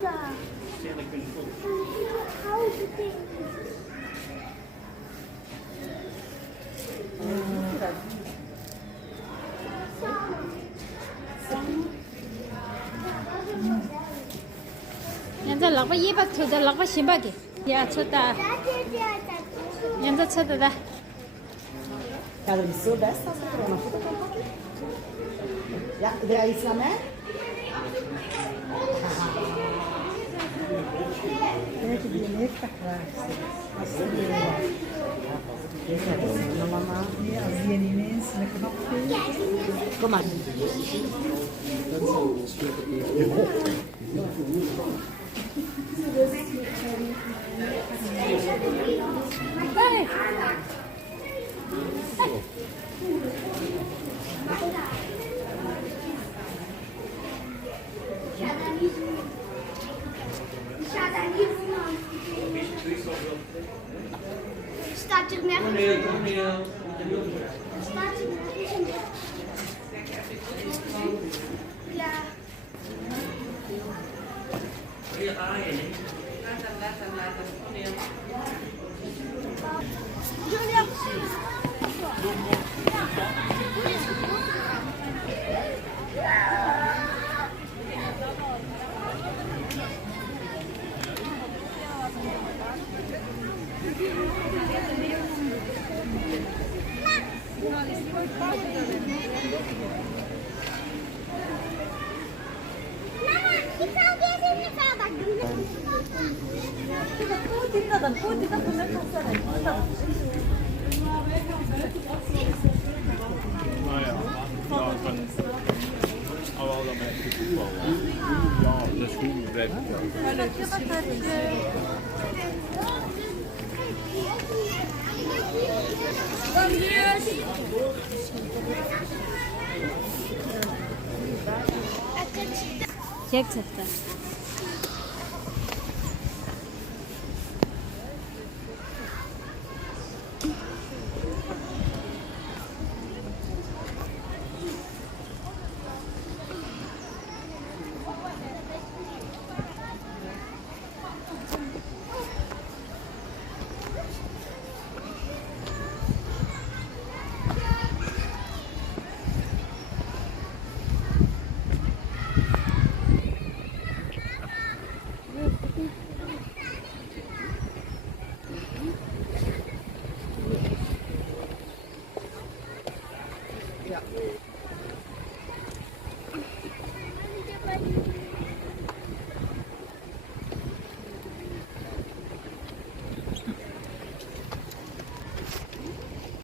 Yanza lakwa yibak choda lakwa shimbaki ya choda yanza choda da Cada pessoa dessa grana, puta que pariu. Ja, draai iets naar mij. Kijk, die heeft dat graag. Als ze weer mama. Ja, als die ineens een knop vindt. Kom maar. Hey. Staat er nergens. Staat er nergens. Ja. Julia. Aber auch damit Fußball. Ja, das ist gut weg. Çek çıktı.